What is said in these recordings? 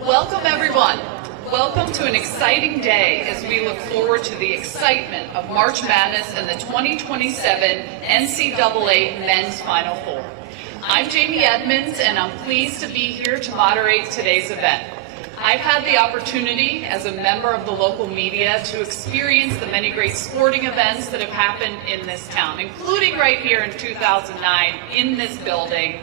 Welcome everyone. Welcome to an exciting day as we look forward to the excitement of March Madness and the 2027 NCAA Men's Final Four. I'm Jamie Edmonds and I'm pleased to be here to moderate today's event. I've had the opportunity as a member of the local media to experience the many great sporting events that have happened in this town, including right here in 2009 in this building.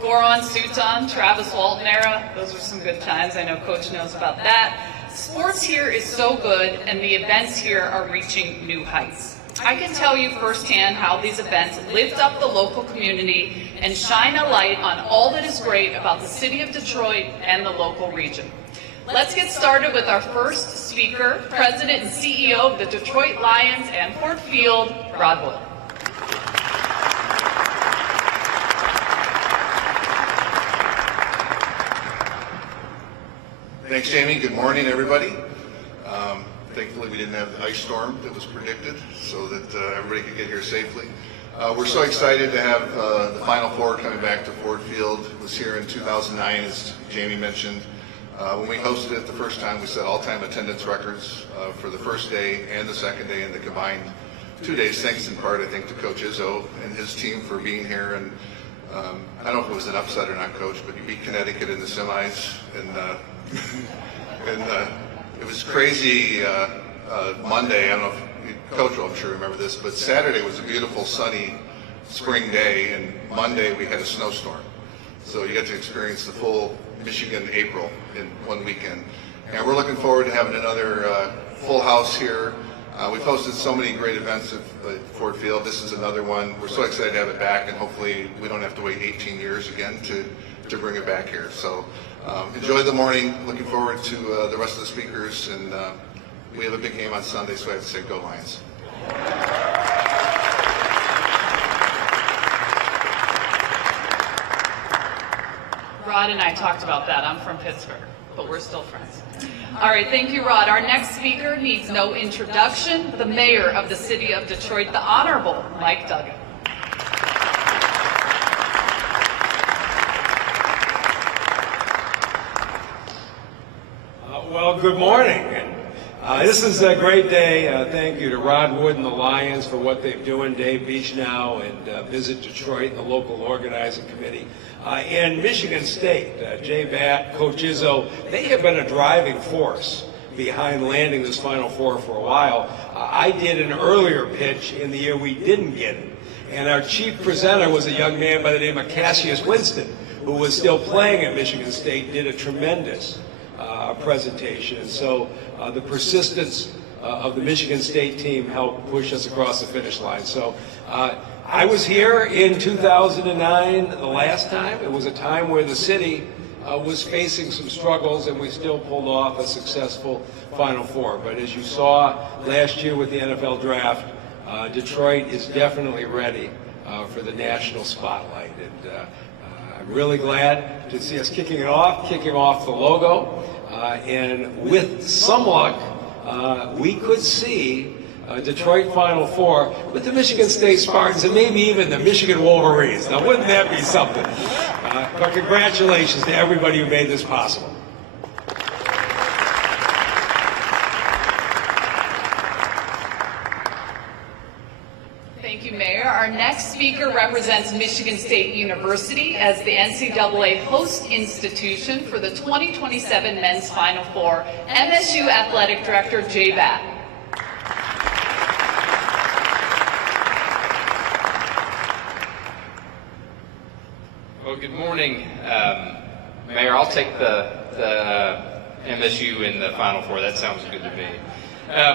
Goron, Suton, Travis Walton era, those were some good times. I know Coach knows about that. Sports here is so good and the events here are reaching new heights. I can tell you firsthand how these events lift up the local community and shine a light on all that is great about the city of Detroit and the local region. Let's get started with our first speaker, President and CEO of the Detroit Lions and Ford Field, Rod Wood. Thanks, Jamie. Good morning, everybody. Thankfully, we didn't have the ice storm that was predicted, so that everybody could get here safely. We're so excited to have the Final Four coming back to Ford Field. It was here in 2009, as Jamie mentioned. When we hosted it the first time, we set all-time attendance records for the first day and the second day and the combined 2 days, thanks in part, I think, to Coach Izzo and his team for being here. And I don't know if it was an upset or not, Coach, but you beat Connecticut in the semis, and it was crazy Monday. I don't know if Coach will, I'm sure, remember this, but Saturday was a beautiful sunny spring day, and Monday we had a snowstorm. So you got to experience the full Michigan April in one weekend. And we're looking forward to having another full house here. We've hosted so many great events at Ford Field. This is another one. We're so excited to have it back, and hopefully we don't have to wait 18 years again to bring it back here. So enjoy the morning. Looking forward to the rest of the speakers, and we have a big game on Sunday, so I have to say go Lions. Rod and I talked about that. I'm from Pittsburgh, but we're still friends. All right, thank you, Rod. Our next speaker needs no introduction, the mayor of the city of Detroit, the Honorable Mike Duggan. Well, good morning. This is a great day. Thank you to Rod Wood and the Lions for what they're doing, Dave Beach now, and Visit Detroit and the local organizing committee. And Michigan State, Jay Batt, Coach Izzo, they have been a driving force behind landing this Final Four for a while. I did an earlier pitch in the year we didn't get it. And our chief presenter was a young man by the name of Cassius Winston, who was still playing at Michigan State, did a tremendous presentation. And so the persistence of the Michigan State team helped push us across the finish line. So I was here in 2009 the last time. It was a time where the city was facing some struggles, and we still pulled off a successful Final Four. But as you saw last year with the NFL draft, Detroit is definitely ready for the national spotlight. And I'm really glad to see us kicking off the logo. And with some luck, we could see Detroit Final Four with the Michigan State Spartans and maybe even the Michigan Wolverines. Now, wouldn't that be something? But congratulations to everybody who made this possible. Thank you, Mayor. Our next speaker represents Michigan State University as the NCAA host institution for the 2027 Men's Final Four, MSU Athletic Director Jay Batt. Well, good morning, Mayor. I'll take the MSU in the Final Four. That sounds good to me.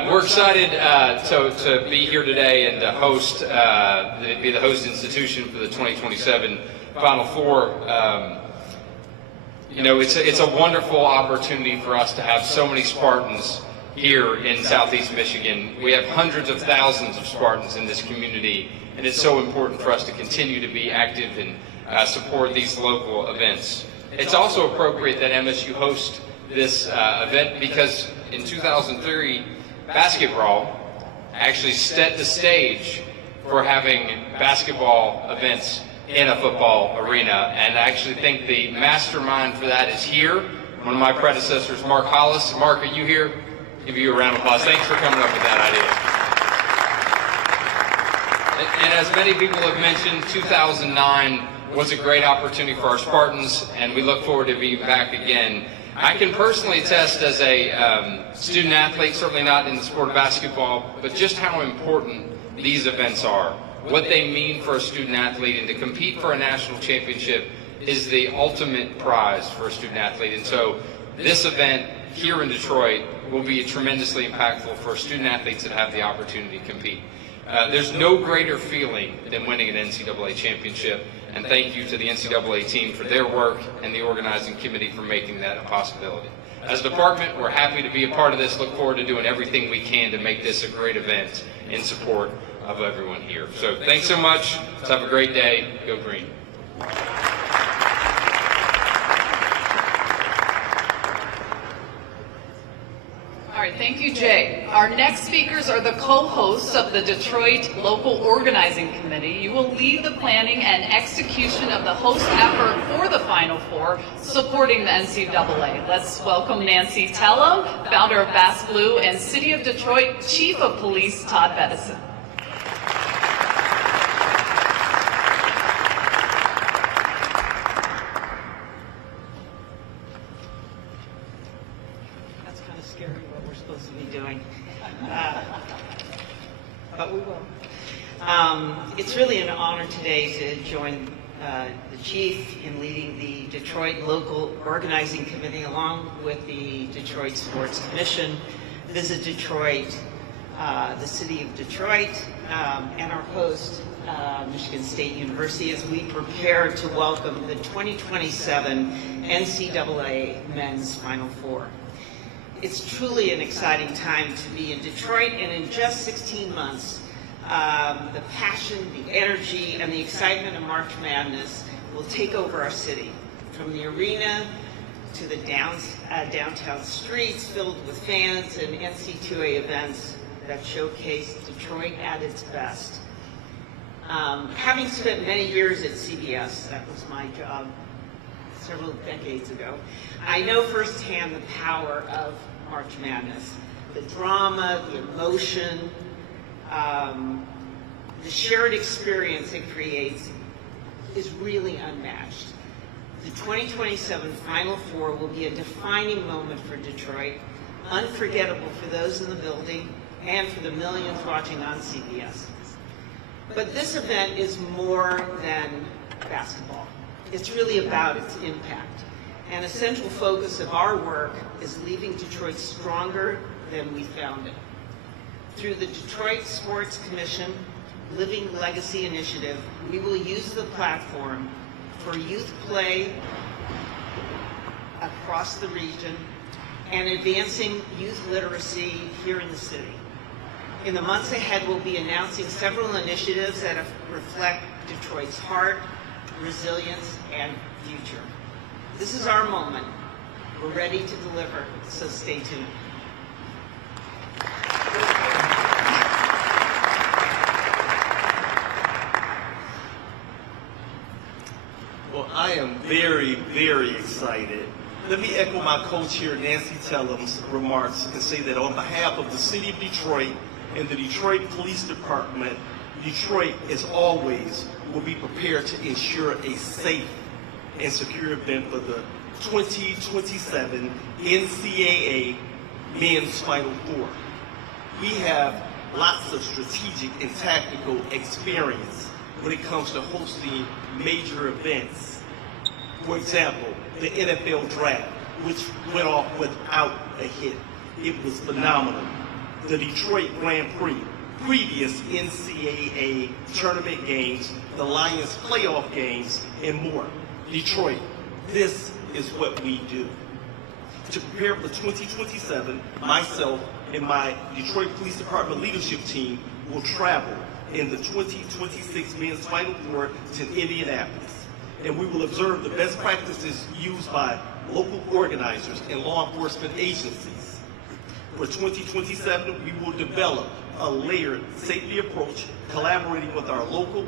We're excited to be here today and to host, be the host institution for the 2027 Final Four. You know, it's a wonderful opportunity for us to have so many Spartans here in Southeast Michigan. We have hundreds of thousands of Spartans in this community, and it's so important for us to continue to be active and support these local events. It's also appropriate that MSU host this event because in 2003, basketball actually set the stage for having basketball events in a football arena, and I actually think the mastermind for that is here one of my predecessors, Mark Hollis. Mark, are you here? Give you a round of applause. Thanks for coming up with that idea. And as many people have mentioned, 2009 was a great opportunity for our Spartans, and we look forward to being back again. I can personally attest as a student athlete, certainly not in the sport of basketball, but just how important these events are, what they mean for a student athlete, and to compete for a national championship is the ultimate prize for a student athlete. And so this event here in Detroit will be tremendously impactful for student athletes that have the opportunity to compete. There's no greater feeling than winning an NCAA championship, and thank you to the NCAA team for their work and the organizing committee for making that a possibility. As a department, we're happy to be a part of this, look forward to doing everything we can to make this a great event in support of everyone here. So thanks so much. Let's have a great day. Go Green. All right, thank you, Jay. Our next speakers are the co-hosts of the Detroit Local Organizing Committee. You will lead the planning and execution of the host effort for the Final Four, supporting the NCAA. Let's welcome Nancy Tello, founder of Bass Blue, and City of Detroit Chief of Police Todd Bettison. But we will. It's really an honor today to join the Chief in leading the Detroit Local Organizing Committee along with the Detroit Sports Commission, Visit Detroit, the City of Detroit, and our host, Michigan State University, as we prepare to welcome the 2027 NCAA Men's Final Four. It's truly an exciting time to be in Detroit, and in just 16 months, the passion, the energy, and the excitement of March Madness will take over our city. From the arena to the downtown streets filled with fans and NCAA events that showcase Detroit at its best. Having spent many years at CBS, that was my job several decades ago, I know firsthand the power of March Madness. The drama, the emotion, the shared experience it creates is really unmatched. The 2027 Final Four will be a defining moment for Detroit, unforgettable for those in the building and for the millions watching on CBS. But this event is more than basketball. It's really about its impact. And a central focus of our work is leaving Detroit stronger than we found it. Through the Detroit Sports Commission Living Legacy Initiative, we will use the platform for youth play across the region and advancing youth literacy here in the city. In the months ahead, we'll be announcing several initiatives that reflect Detroit's heart, resilience, and future. This is our moment. We're ready to deliver, so stay tuned. Well, I am very, very excited. Let me echo my coach here, Nancy Tellum's remarks, and say that on behalf of the City of Detroit and the Detroit Police Department, Detroit, as always, will be prepared to ensure a safe and secure event for the 2027 NCAA Men's Final Four. We have lots of strategic and tactical experience when it comes to hosting major events. For example, the NFL Draft, which went off without a hit. It was phenomenal. The Detroit Grand Prix, previous NCAA tournament games, the Lions playoff games, and more. Detroit, this is what we do. To prepare for the 2027, myself and my Detroit Police Department leadership team will travel in the 2026 Men's Final Four to Indianapolis. And we will observe the best practices used by local organizers and law enforcement agencies. For 2027, we will develop a layered safety approach, collaborating with our local,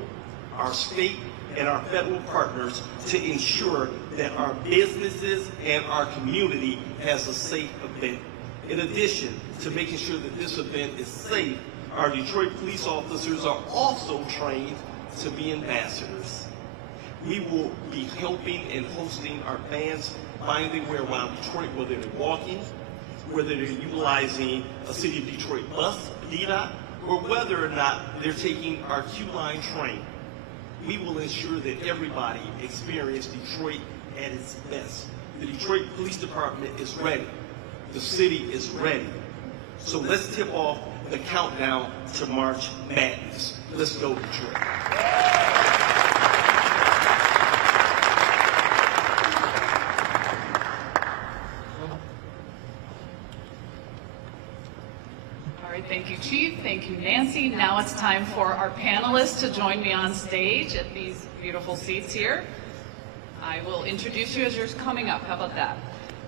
our state, and our federal partners to ensure that our businesses and our community has a safe event. In addition to making sure that this event is safe, our Detroit police officers are also trained to be ambassadors. We will be helping and hosting our fans find their way around Detroit, whether they're walking, whether they're utilizing a City of Detroit bus, DDOT, or whether or not they're taking our Q-Line train. We will ensure that everybody experiences Detroit at its best. The Detroit Police Department is ready. The city is ready. So let's tip off the countdown to March Madness. Let's go, Detroit. All right, thank you, Chief. Thank you, Nancy. Now it's time for our panelists to join me on stage at these beautiful seats here. I will introduce you as yours coming up. How about that?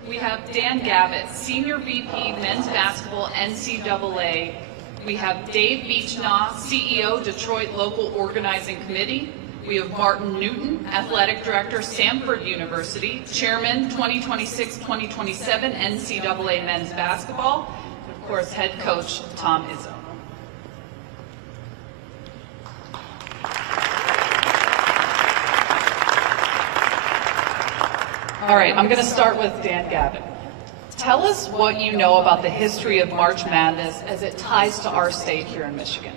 We have Dan Gavitt, Senior VP Men's Basketball NCAA. We have Dave Beechnaw, CEO Detroit Local Organizing Committee. We have Martin Newton, Athletic Director, Samford University, Chairman 2026-2027 NCAA Men's Basketball, and of course, Head Coach Tom Izzo. All right, I'm going to start with Dan Gavitt. Tell us what you know about the history of March Madness as it ties to our state here in Michigan.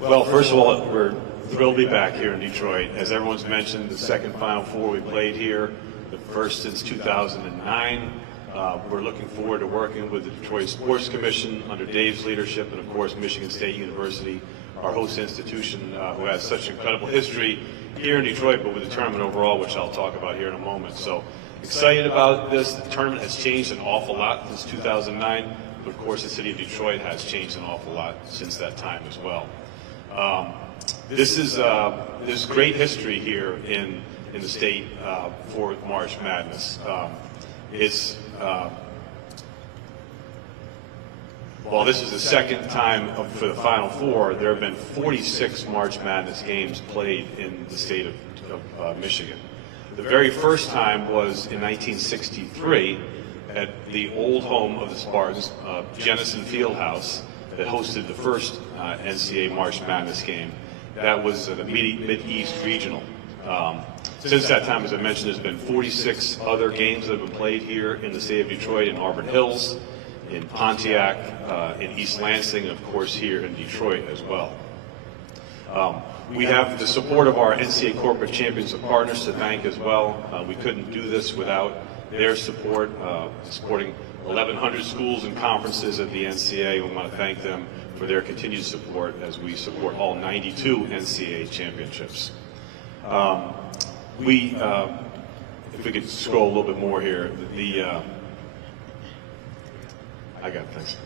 Well, first of all, we're thrilled to be back here in Detroit. As everyone's mentioned, the second Final Four we played here, the first since 2009. We're looking forward to working with the Detroit Sports Commission under Dave's leadership, and of course Michigan State University, our host institution, who has such incredible history here in Detroit, but with the tournament overall, which I'll talk about here in a moment. So excited about this. The tournament has changed an awful lot since 2009, but of course the city of Detroit has changed an awful lot since that time as well. There's great history here in the state for March Madness. While this is the second time for the Final Four, there have been 46 March Madness games played in the state of Michigan. The very first time was in 1963 at the old home of the Spartans, Jennison Fieldhouse, that hosted the first NCAA March Madness game. That was the Mid-East Regional. Since that time, as I mentioned, there's been 46 other games that have been played here in the state of Detroit, in Auburn Hills, in Pontiac, in East Lansing, and of course here in Detroit as well. We have the support of our NCAA Corporate Championship partners to thank as well. We couldn't do this without their support, supporting 1,100 schools and conferences at the NCAA. We want to thank them for their continued support as we support all 92 NCAA championships. If we could scroll a little bit more here, I got it, thanks.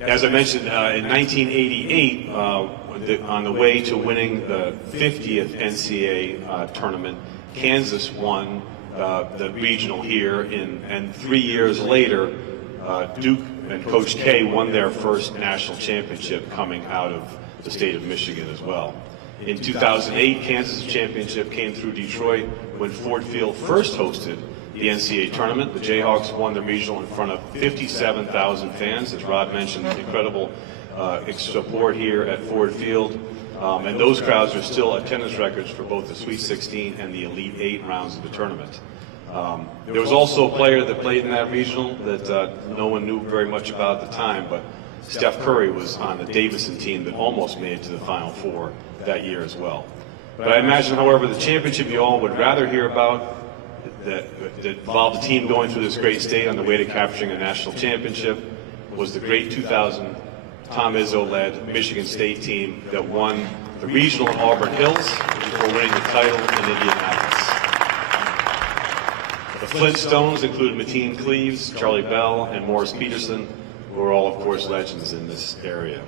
As I mentioned, in 1988, on the way to winning the 50th NCAA tournament, Kansas won the regional here, and 3 years later, Duke and Coach K won their first national championship coming out of the state of Michigan as well. In 2008, Kansas championship came through Detroit when Ford Field first hosted the NCAA tournament. The Jayhawks won the regional in front of 57,000 fans. As Rod mentioned, incredible support here at Ford Field. And those crowds are still attendance records for both the Sweet 16 and the Elite 8 rounds of the tournament. There was also a player that played in that regional that no one knew very much about at the time, but Steph Curry was on the Davidson team that almost made it to the Final Four that year as well. But I imagine, however, the championship you all would rather hear about that involved the team going through this great state on the way to capturing a national championship was the great 2000 Tom Izzo-led Michigan State team that won the regional in Auburn Hills before winning the title in Indianapolis. The Flintstones included Mateen Cleaves, Charlie Bell, and Morris Peterson, who are all, of course, legends in this area.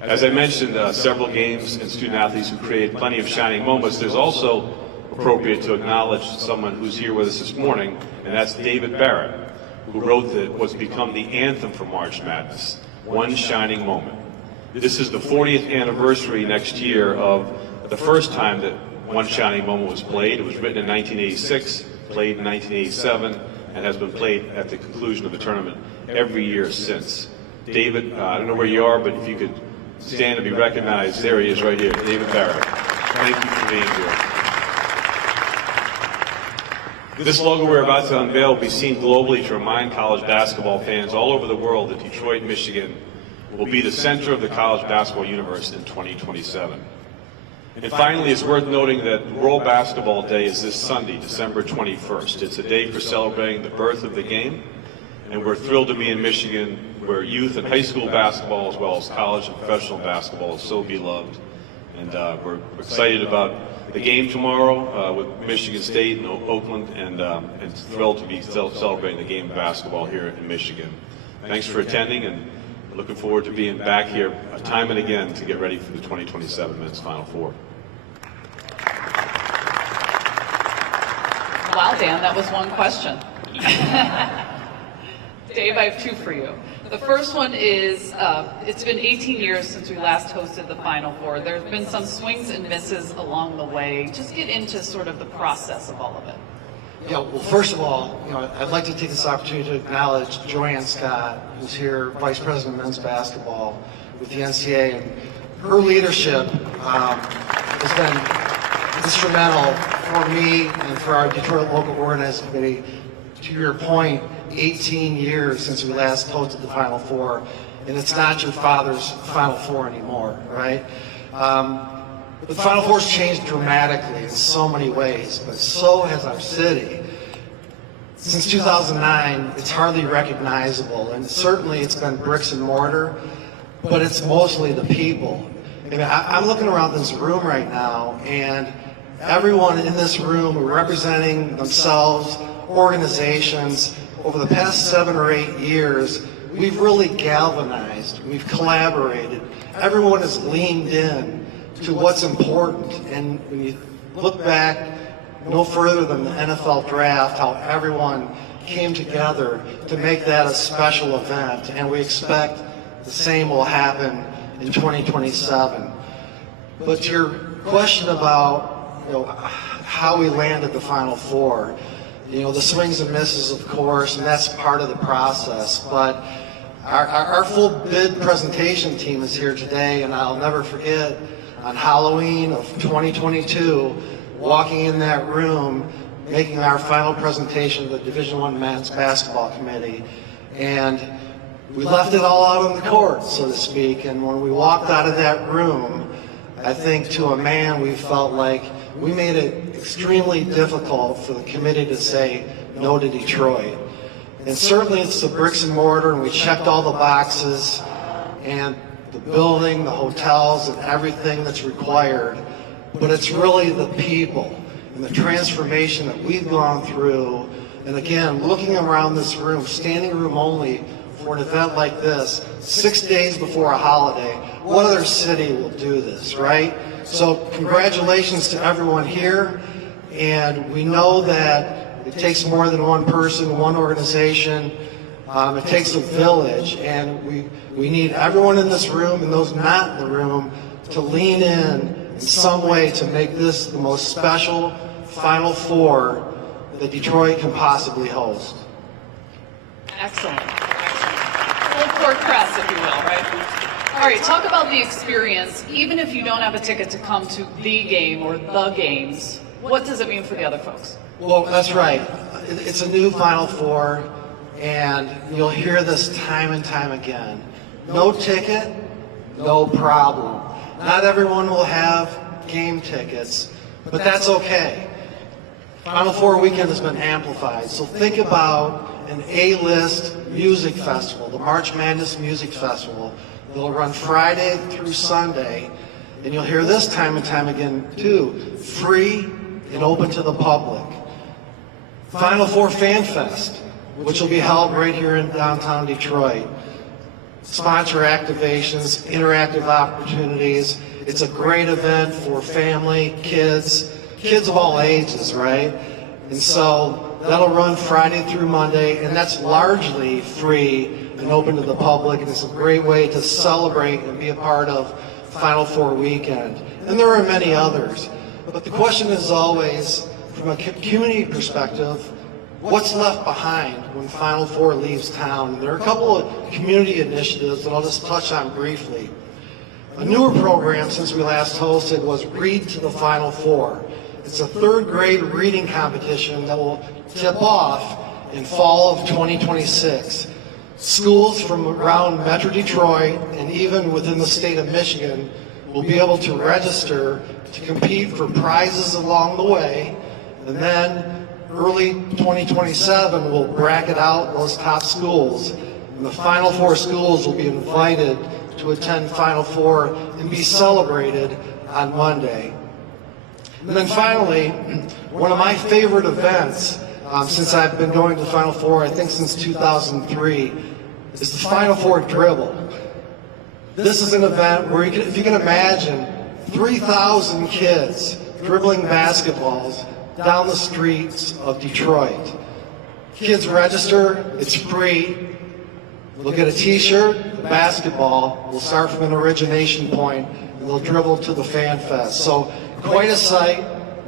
As I mentioned, several games and student athletes who created plenty of shining moments. There's also appropriate to acknowledge someone who's here with us this morning, and that's David Barrett, who wrote what's become the anthem for March Madness, One Shining Moment. This is the 40th anniversary next year of the first time that One Shining Moment was played. It was written in 1986, played in 1987, and has been played at the conclusion of the tournament every year since. David, I don't know where you are, but if you could stand to be recognized, there he is right here, David Barrett. Thank you for being here. This logo we're about to unveil will be seen globally to remind college basketball fans all over the world that Detroit, Michigan will be the center of the college basketball universe in 2027. And finally, it's worth noting that World Basketball Day is this Sunday, December 21st. It's a day for celebrating the birth of the game, and we're thrilled to be in Michigan, where youth and high school basketball, as well as college and professional basketball, is so beloved. And we're excited about the game tomorrow with Michigan State and Oakland, and thrilled to be celebrating the game of basketball here in Michigan. Thanks for attending, and we're looking forward to being back here time and again to get ready for the 2027 Men's Final Four. Wow, Dan, that was one question. Dave, I have two for you. The first one is, it's been 18 years since we last hosted the Final Four. There's been some swings and misses along the way. Just get into sort of the process of all of it. Yeah, well, first of all, I'd like to take this opportunity to acknowledge Joanne Scott, who's here, Vice President of Men's Basketball with the NCAA, and her leadership has been instrumental for me and for our Detroit Local Organizing Committee. To your point, 18 years since we last hosted the Final Four, and it's not your father's Final Four anymore, right? The Final Four's changed dramatically in so many ways, but so has our city. Since 2009, it's hardly recognizable, and certainly it's been bricks and mortar, but it's mostly the people. I mean, I'm looking around this room right now, and everyone in this room representing themselves, organizations, over the past 7 or 8 years, we've really galvanized, we've collaborated. Everyone has leaned in to what's important. And when you look back no further than the NFL draft, how everyone came together to make that a special event. And we expect the same will happen in 2027. But to your question about how we landed the Final Four, the swings and misses, of course, and that's part of the process. But our full bid presentation team is here today, and I'll never forget on Halloween of 2022, walking in that room, making our final presentation to the Division I Men's Basketball Committee, and we left it all out on the court, so to speak. And when we walked out of that room, I think to a man, we felt like we made it extremely difficult for the committee to say no to Detroit. And certainly it's the bricks and mortar, and we checked all the boxes, and the building, the hotels, and everything that's required. But it's really the people and the transformation that we've gone through. And again, looking around this room, standing room only for an event like this, 6 days before a holiday, what other city will do this, right? So congratulations to everyone here, and we know that it takes more than one person, one organization. It takes a village, and we need everyone in this room and those not in the room to lean in some way to make this the most special Final Four that Detroit can possibly host. Excellent. Full court press, if you will, right? All right, talk about the experience. Even if you don't have a ticket to come to the game or the games, what does it mean for the other folks? Well, that's right. It's a new Final Four, and you'll hear this time and time again. No ticket, no problem. Not everyone will have game tickets, but that's okay. Final Four weekend has been amplified, so think about an A-list music festival, the March Madness Music Festival. It'll run Friday through Sunday, and you'll hear this time and time again too, free and open to the public. Final Four Fan Fest, which will be held right here in downtown Detroit. Sponsor activations, interactive opportunities. It's a great event for family, kids of all ages, right? And so that'll run Friday through Monday, and that's largely free and open to the public, and it's a great way to celebrate and be a part of Final Four weekend. And there are many others. But the question is always, from a community perspective, what's left behind when Final Four leaves town? And there are a couple of community initiatives that I'll just touch on briefly. A newer program since we last hosted was Read to the Final Four. It's a third grade reading competition that will tip off in fall of 2026. Schools from around Metro Detroit and even within the state of Michigan will be able to register to compete for prizes along the way, and then early 2027 we'll bracket out those top schools, and the Final Four schools will be invited to attend Final Four and be celebrated on Monday. And then finally, one of my favorite events since I've been going to Final Four, I think since 2003, is the Final Four dribble. This is an event where, if you can imagine, 3,000 kids dribbling basketballs down the streets of Detroit. Kids register, it's free. They'll get a t-shirt, the basketball. We'll start from an origination point, and they'll dribble to the Fan Fest. So quite a sight.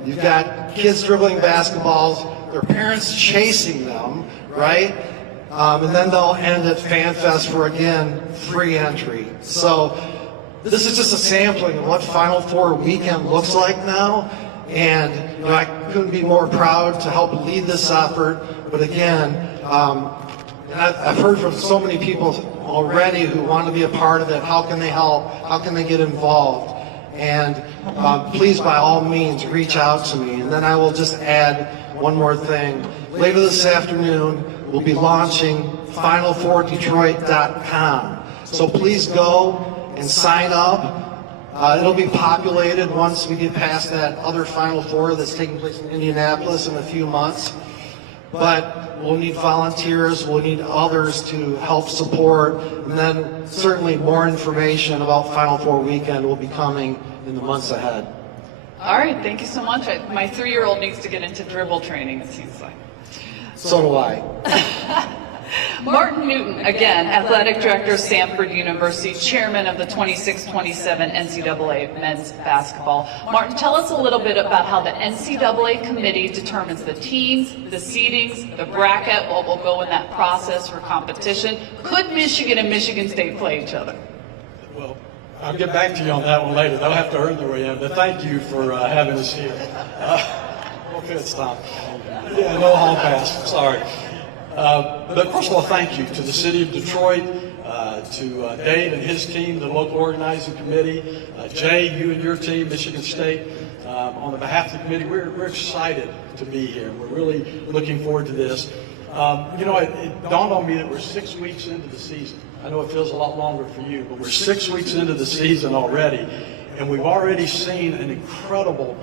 You've got kids dribbling basketballs, their parents chasing them, right? And then they'll end at Fan Fest for, again, free entry. So this is just a sampling of what Final Four weekend looks like now. And I couldn't be more proud to help lead this effort. But again, I've heard from so many people already who want to be a part of it. How can they help? How can they get involved? And please, by all means, reach out to me. And then I will just add one more thing. Later this afternoon, we'll be launching Final4Detroit.com. So please go and sign up. It'll be populated once we get past that other Final Four that's taking place in Indianapolis in a few months. But we'll need volunteers, we'll need others to help support, and then certainly more information about Final Four weekend will be coming in the months ahead. All right, thank you so much. My 3-year-old needs to get into dribble training, it seems like. So do I. Martin Newton, again, Athletic Director, Stanford University, Chairman of the 26-27 NCAA men's basketball. Martin, tell us a little bit about how the NCAA committee determines the teams, the seedings, the bracket, what will go in that process for competition. Could Michigan and Michigan State play each other? Well, I'll get back to you on that one later. They'll have to earn their way in, but thank you for having us here. Okay, stop. Yeah, no hall pass, sorry. But first of all, thank you to the City of Detroit, to Dave and his team, the local organizing committee, Jay, you and your team, Michigan State. On the behalf of the committee, we're excited to be here. We're really looking forward to this. It dawned on me that we're 6 weeks into the season. I know it feels a lot longer for you, but we're 6 weeks into the season already, and we've already seen an incredible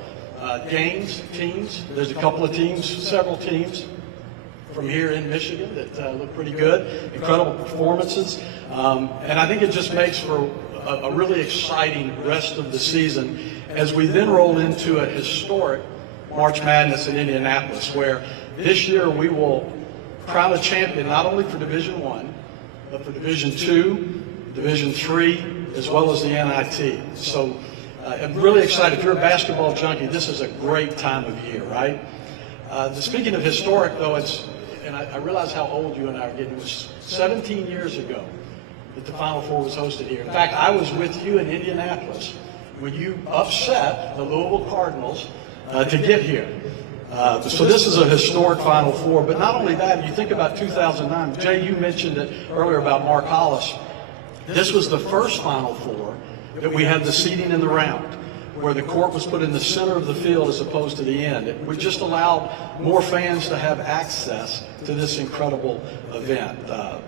teams. There's a couple of teams, several teams from here in Michigan that look pretty good, incredible performances, and I think it just makes for a really exciting rest of the season as we then roll into a historic March Madness in Indianapolis, where this year we will crown a champion not only for Division I, but for Division II, Division III, as well as the NIT. So I'm really excited. If you're a basketball junkie, this is a great time of year, right? Speaking of historic, though, and I realize how old you and I are getting. It was 17 years ago that the Final Four was hosted here. In fact, I was with you in Indianapolis when you upset the Louisville Cardinals to get here. So this is a historic Final Four. But not only that, you think about 2009. Jay, you mentioned it earlier about Mark Hollis. This was the first Final Four that we had the seating in the round, where the court was put in the center of the field as opposed to the end. It would just allow more fans to have access to this incredible event.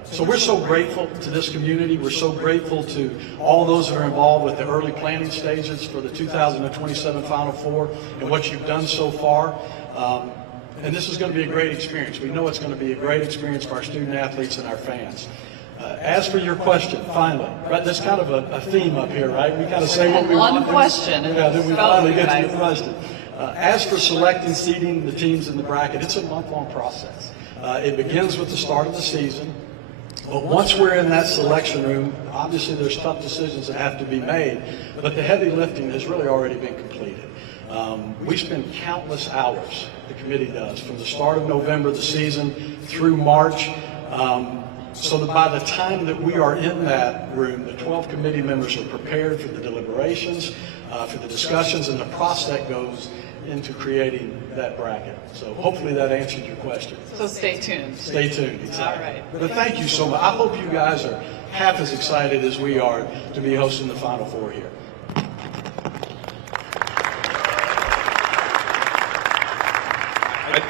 So we're so grateful to this community. We're so grateful to all those that are involved with the early planning stages for the 2027 Final Four and what you've done so far. And this is going to be a great experience. We know it's going to be a great experience for our student athletes and our fans. As for your question, finally, right? That's kind of a theme up here, right? We kind of say what we want. One question. Yeah, then we finally get to the question. As for selecting, seeding the teams in the bracket, it's a month-long process. It begins with the start of the season. But once we're in that selection room, obviously there's tough decisions that have to be made, but the heavy lifting has really already been completed. We spend countless hours, the committee does, from the start of November, the season, through March, so that by the time that we are in that room, the 12 committee members are prepared for the deliberations, for the discussions, and the process that goes into creating that bracket. So hopefully that answered your question. So stay tuned. Stay tuned. Exactly. All right. But thank you so much. I hope you guys are half as excited as we are to be hosting the Final Four here.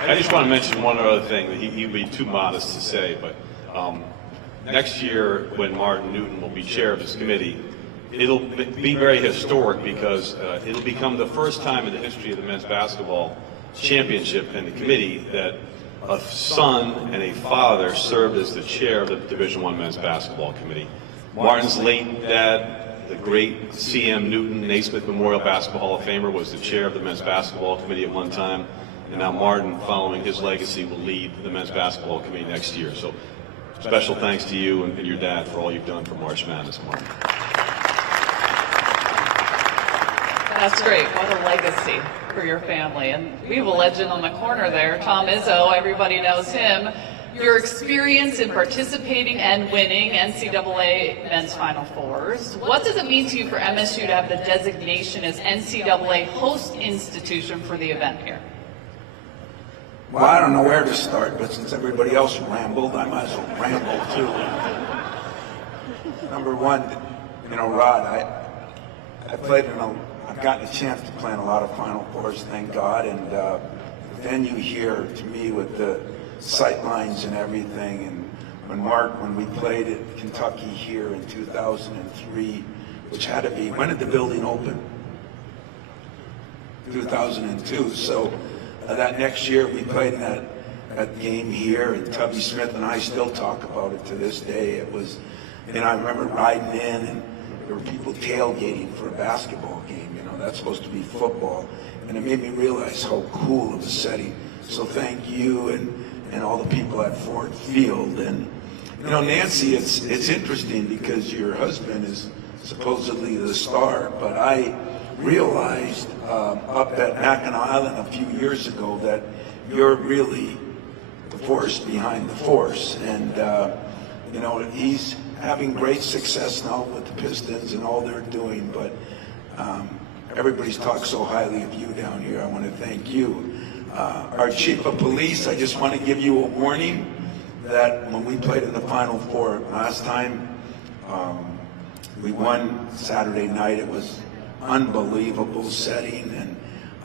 I just want to mention one other thing that he'd be too modest to say, but next year when Martin Newton will be chair of this committee, it'll be very historic because it'll become the first time in the history of the men's basketball championship and the committee that a son and a father served as the chair of the Division I men's basketball committee. Martin's late dad, the great C.M. Newton, Naismith Memorial Basketball Hall of Famer, was the chair of the men's basketball committee at one time. And now Martin, following his legacy, will lead the men's basketball committee next year. So special thanks to you and your dad for all you've done for March Madness, Martin. That's great. What a legacy for your family. And we have a legend on the corner there, Tom Izzo. Everybody knows him. Your experience in participating and winning NCAA men's Final Fours. What does it mean to you for MSU to have the designation as NCAA host institution for the event here? Well, I don't know where to start, but since everybody else rambled, I might as well ramble too. Number one, Rod, I've gotten a chance to play in a lot of Final Fours, thank God, and the venue here, to me, with the sight lines and everything, and when we played at Kentucky here in 2003, which had to be, when did the building open? 2002, so that next year we played in that game here, and Tubby Smith and I still talk about it to this day. It was, I remember riding in, and there were people tailgating for a basketball game. That's supposed to be football, and it made me realize how cool of a setting. So thank you and all the people at Ford Field. And Nancy, it's interesting because your husband is supposedly the star, but I realized up at Mackinac Island a few years ago that you're really the force behind the force. And he's having great success now with the Pistons and all they're doing, but everybody's talked so highly of you down here. I want to thank you. Our chief of police, I just want to give you a warning that when we played in the Final Four last time, we won Saturday night. It was unbelievable setting, and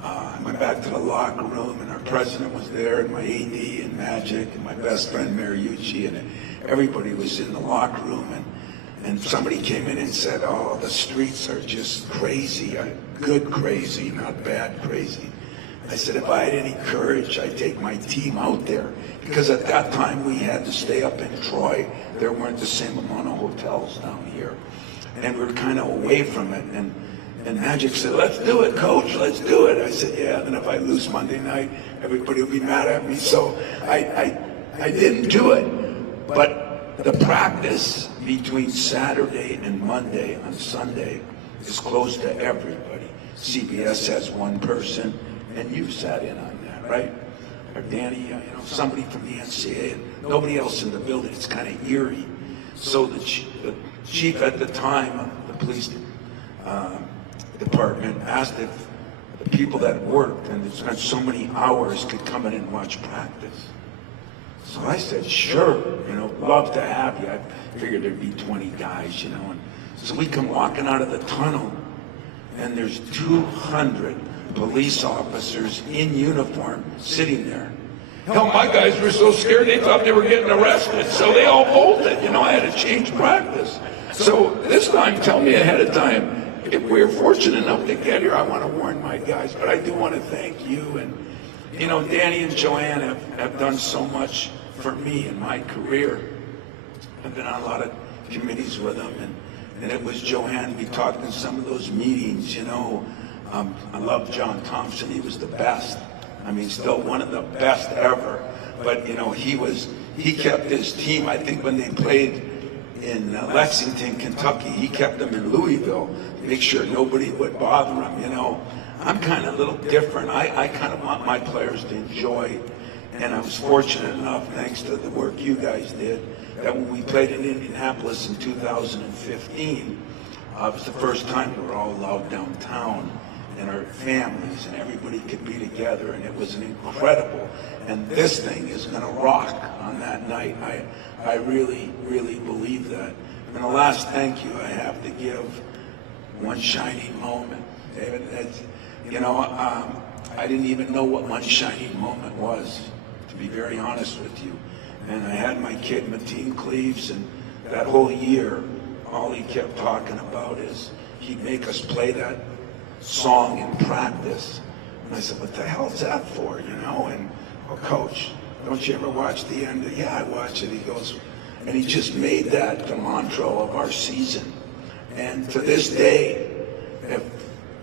I went back to the locker room, and our president was there, and my AD and Magic, and my best friend Mariucci, and everybody was in the locker room, and somebody came in and said, "Oh, the streets are just crazy, good crazy, not bad crazy." I said, if I had any courage, I'd take my team out there, because at that time we had to stay up in Troy. There weren't the same amount of hotels down here, and we were kind of away from it. And Magic said, "Let's do it, Coach, let's do it." I said, "Yeah, and if I lose Monday night, everybody will be mad at me." So I didn't do it. But the practice between Saturday and Monday on Sunday is close to everybody. CBS has one person, and you've sat in on that, right? Or Danny, somebody from the NCAA, and nobody else in the building. It's kind of eerie. So the chief at the time of the police department asked if the people that worked and spent so many hours could come in and watch practice. So I said, sure, love to have you. I figured there'd be 20 guys, and so we come walking out of the tunnel, and there's 200 police officers in uniform sitting there. Hell, my guys were so scared they thought they were getting arrested, so they all bolted. I had to change practice. So this time, tell me ahead of time, if we're fortunate enough to get here, I want to warn my guys, but I do want to thank you. And, Danny and Joanne have done so much for me in my career. I've been on a lot of committees with them, and it was Joanne. We talked in some of those meetings, I love John Thompson. He was the best. Still one of the best ever. But, he kept his team. I think when they played in Lexington, Kentucky, he kept them in Louisville to make sure nobody would bother him, I'm kind of a little different. I kind of want my players to enjoy, and I was fortunate enough, thanks to the work you guys did, that when we played in Indianapolis in 2015, it was the first time we were all allowed downtown, and our families and everybody could be together, and it was an incredible. And this thing is going to rock on that night. I really, really believe that. And the last thank you I have to give, one shining moment, David. I didn't even know what one shining moment was, to be very honest with you. And I had my kid, Mateen Cleaves, and that whole year, all he kept talking about is he'd make us play that song in practice. And I said, what the hell's that for, And, oh, Coach, don't you ever watch the end? Yeah, I watch it. He goes, and he just made that the mantra of our season. And to this day, if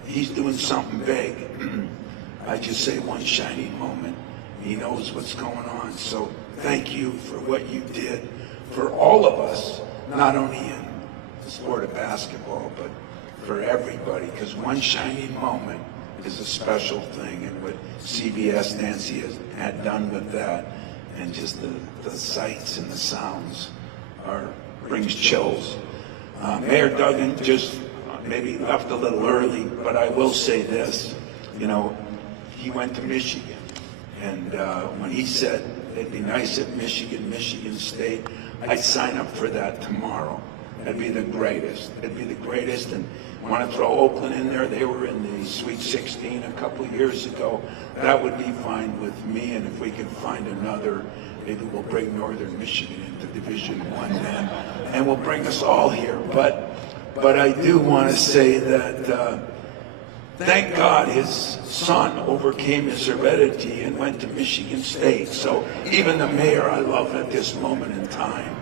he's doing something big, I just say one shining moment. He knows what's going on. So thank you for what you did for all of us, not only in the sport of basketball, but for everybody, because one shining moment is a special thing, and what CBS Nancy had done with that, and just the sights and the sounds brings chills. Mayor Duggan just maybe left a little early, but I will say this, he went to Michigan, and when he said it'd be nice if Michigan State, I'd sign up for that tomorrow. It'd be the greatest. It'd be the greatest. And I want to throw Oakland in there. They were in the Sweet 16 a couple of years ago. That would be fine with me. And if we can find another, maybe we'll bring Northern Michigan into Division I then, and we'll bring us all here. But I do want to say that thank God his son overcame his heredity and went to Michigan State. So even the mayor I love at this moment in time.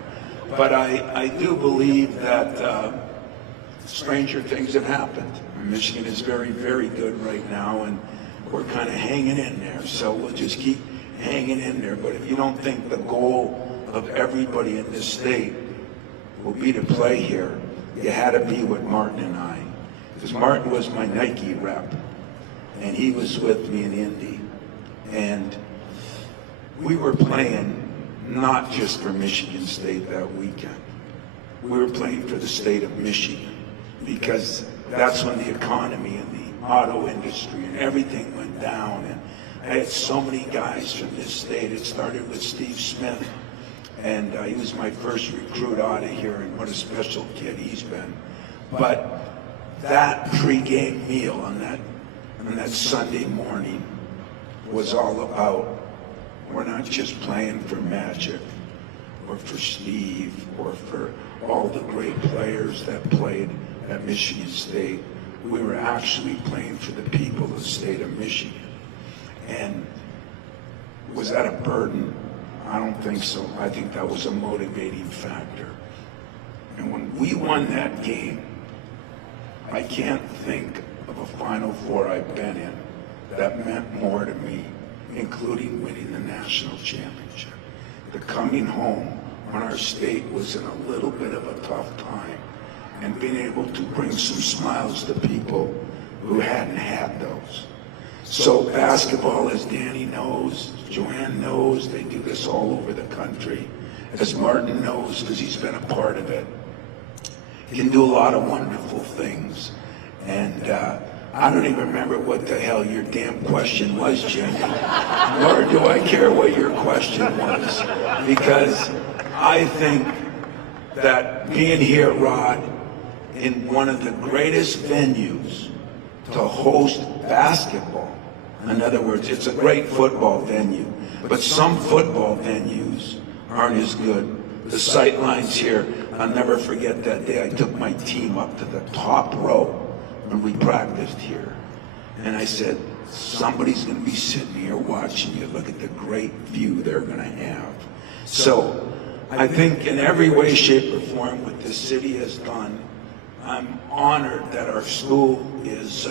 But I do believe that stranger things have happened. Michigan is very, very good right now, and we're kind of hanging in there. So we'll just keep hanging in there. But if you don't think the goal of everybody in this state will be to play here, you had to be with Martin and I. Because Martin was my Nike rep, and he was with me in Indy. And we were playing not just for Michigan State that weekend. We were playing for the state of Michigan, because that's when the economy and the auto industry and everything went down. And I had so many guys from this state. It started with Steve Smith, and he was my first recruit out of here, and what a special kid he's been. But that pregame meal on that Sunday morning was all about, we're not just playing for Magic or for Steve or for all the great players that played at Michigan State. We were actually playing for the people of the state of Michigan. And was that a burden? I don't think so. I think that was a motivating factor. And when we won that game, I can't think of a Final Four I've been in that meant more to me, including winning the national championship. The coming home when our state was in a little bit of a tough time, and being able to bring some smiles to people who hadn't had those. So basketball, as Danny knows, Joanne knows, they do this all over the country, as Martin knows because he's been a part of it, can do a lot of wonderful things. And I don't even remember what the hell your damn question was, Jimmy. Nor do I care what your question was, because I think that being here, Rod, in one of the greatest venues to host basketball, in other words, it's a great football venue, but some football venues aren't as good. The sight lines here, I'll never forget that day I took my team up to the top row when we practiced here. And I said, somebody's going to be sitting here watching you. Look at the great view they're going to have. So I think in every way, shape, or form what the city has done, I'm honored that our school is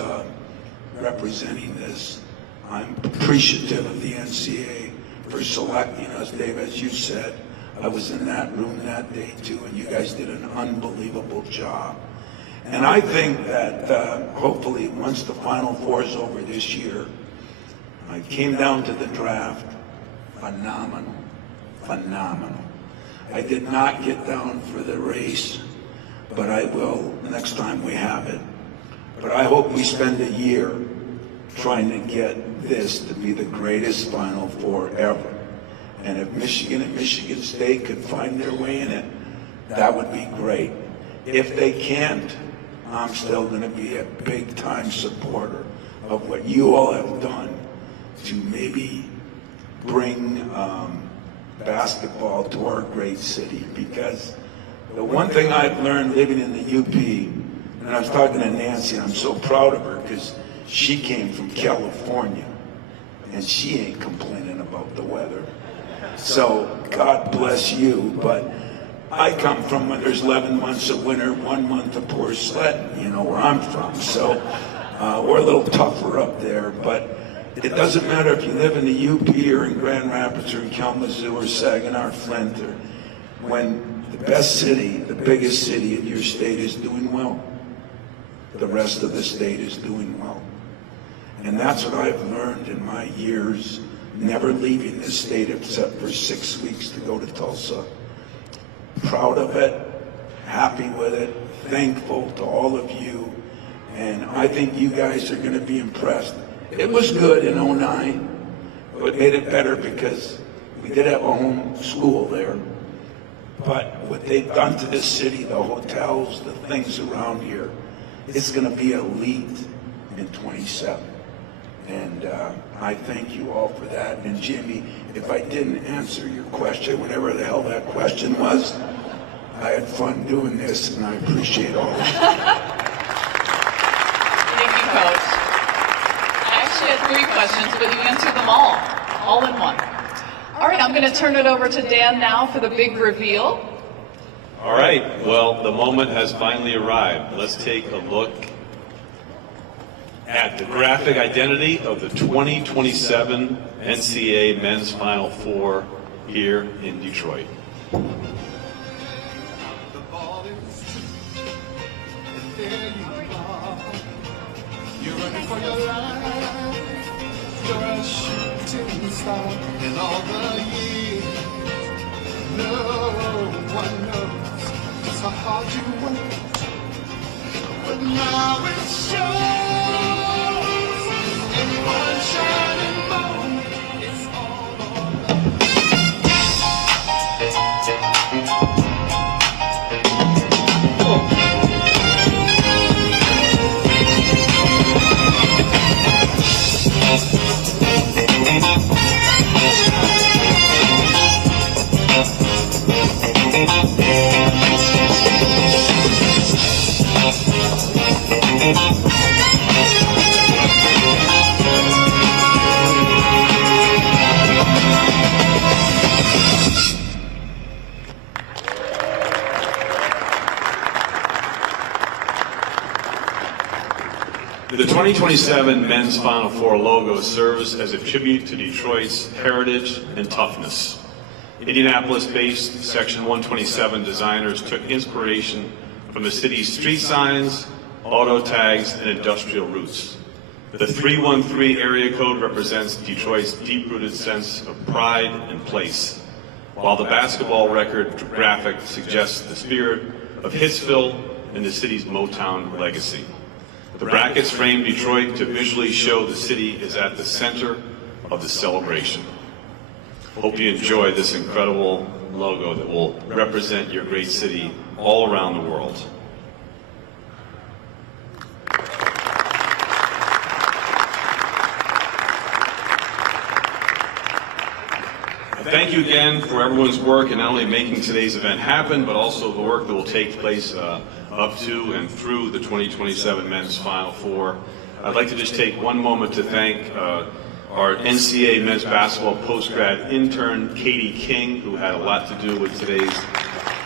representing this. I'm appreciative of the NCAA for selecting us. Dave, as you said, I was in that room that day too, and you guys did an unbelievable job. And I think that hopefully once the Final Four is over this year, I came down to the draft, phenomenal, phenomenal. I did not get down for the race, but I will next time we have it. But I hope we spend a year trying to get this to be the greatest Final Four ever. And if Michigan and Michigan State could find their way in it, that would be great. If they can't, I'm still going to be a big-time supporter of what you all have done to maybe bring basketball to our great city. Because the one thing I've learned living in the UP, and I was talking to Nancy, and I'm so proud of her because she came from California, and she ain't complaining about the weather. So God bless you, but I come from when there's 11 months of winter, 1 month of poor sledding, you know, where I'm from. So we're a little tougher up there, but it doesn't matter if you live in the UP or in Grand Rapids or in Kalamazoo or Saginaw or Flint, or when the best city, the biggest city in your state is doing well, the rest of the state is doing well. And that's what I've learned in my years, never leaving this state except for 6 weeks to go to Tulsa. Proud of it, happy with it, thankful to all of you, and I think you guys are going to be impressed. It was good in '09, but it made it better because we did have a home school there. But what they've done to this city, the hotels, the things around here, it's going to be elite in '27. And I thank you all for that. And Jimmy, if I didn't answer your question, whatever the hell that question was, I had fun doing this, and I appreciate all of it. Thank you, Coach. I actually had 3 questions, but you answered them all in one. All right, I'm going to turn it over to Dan now for the big reveal. All right, well, the moment has finally arrived. Let's take a look at the graphic identity of the 2027 NCAA Men's Final Four here in Detroit. The ball is and there you are. You're running for your life. You're a shooting star in all the years. No one knows just how hard you work, but now it shows. In one shining moment, it's all over. The 2027 Men's Final Four logo serves as a tribute to Detroit's heritage and toughness. Indianapolis-based Section 127 designers took inspiration from the city's street signs, auto tags, and industrial roots. The 313 area code represents Detroit's deep-rooted sense of pride and place, while the basketball record graphic suggests the spirit of Hitsville and the city's Motown legacy. The brackets frame Detroit to visually show the city is at the center of the celebration. Hope you enjoy this incredible logo that will represent your great city all around the world. Thank you again for everyone's work in not only making today's event happen, but also the work that will take place up to and through the 2027 Men's Final Four. I'd like to just take one moment to thank our NCAA men's basketball post-grad intern, Katie King, who had a lot to do with today's